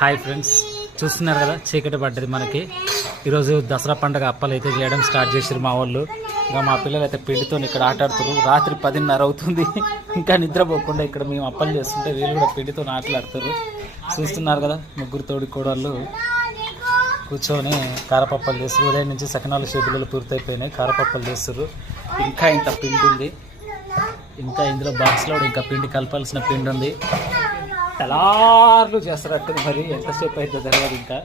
Hi friends. చూస్తున్నారు కదా చీకటి పడ్డది మనకి. ఈరోజు దసరా పండుగ అప్పలు అయితే చేయడం స్టార్ట్ చేసారు మా వాళ్ళు. ఇంకా మా పిల్లలు అయితే పిండితో ఇక్కడ ఆట ఆడుతారు రాత్రి పదిన్నర అవుతుంది. ఇంకా నిద్రపోకుండా ఇక్కడ మేము అప్పలు చేస్తుంటే వీళ్ళు కూడా పిండితో ఆటలాడతారు చూస్తున్నారు కదా ముగ్గురు తోడి కోడళ్ళు కూర్చొని కారపప్పలు చేస్తారు ఉదయం నుంచి సకనాలు చేతులు పూర్తయిపోయినాయి కారపప్పలు చేస్తారు ఇంకా ఇంత పిండి ఉంది. ఇంకా ఇందులో బాక్స్లో ఇంకా పిండి కలపాల్సిన పిండి ఉంది. తలార్లు చేస్తారట్టు మరి. ఎంతసేపు అయితే తెలియదు ఇంకా.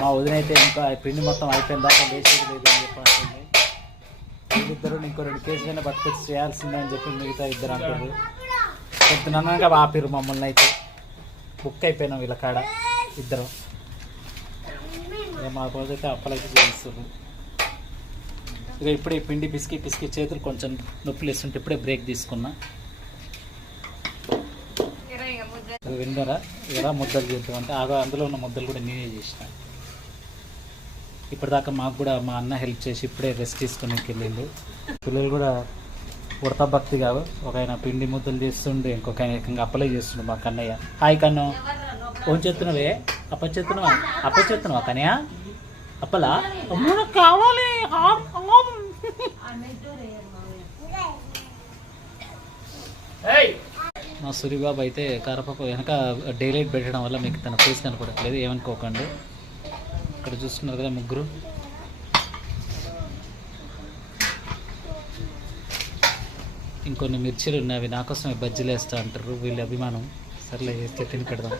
మా వదినైతే ఇంకా ఆ పిండి మొత్తం అయిపోయిన దాకా లేచేది లేదు అని చెప్పి ఇద్దరు వీళ్ళిద్దరు ఇంకో రెండు కేజీలైనా పట్టుకొచ్చి చేయాల్సిందే అని చెప్పి మిగతా ఇద్దరు అంటారు. పొద్దునగా ఆపిరు మమ్మల్ని అయితే. బుక్ అయిపోయినాం వీళ్ళ కాడ ఇద్దరం. ఇక మా రోజైతే అప్పలైతే చేయిస్తారు ఇక ఇప్పుడే పిండి పిసికి పిసికి చేతులు కొంచెం నొప్పులు వేస్తుంటే ఇప్పుడే బ్రేక్ తీసుకున్నా. విన్నారా? ఎలా ముద్దలు చేద్దాం అంటే ఆగా అందులో ఉన్న ముద్దలు కూడా నేనే చేసిన. ఇప్పటిదాకా మాకు కూడా మా అన్న హెల్ప్ చేసి ఇప్పుడే రెస్ట్ తీసుకుని వెళ్ళిండు. పిల్లలు కూడా ఉడత భక్తి కావు. ఒక ఆయన పిండి ముద్దలు చేస్తుండే ఇంకొక ఆయన ఏకంగా అప్పలే చేస్తుండే మా కన్నయ్య. హాయ్ కన్ను. ఓన్ చేస్తున్నావే? అప్ప చేస్తున్నావా? అప్ప చేస్తున్నావా కన్నయ్య అప్పలా? కావాలి. ఆమ్. మా సూరిబాబు అయితే కారపాకు వెనక డైలైట్ పెట్టడం వల్ల మీకు తన ఫేస్ కనపడట్లేదు. ఏమనుకోకండి. ఇక్కడ చూస్తున్నారు కదా ముగ్గురు. ఇంకొన్ని మిర్చీలు ఉన్నాయి. అవి నాకోసమే బజ్జీలు వేస్తా అంటారు. వీళ్ళ అభిమానం. సర్లే వేస్తే తిని పెడదాం.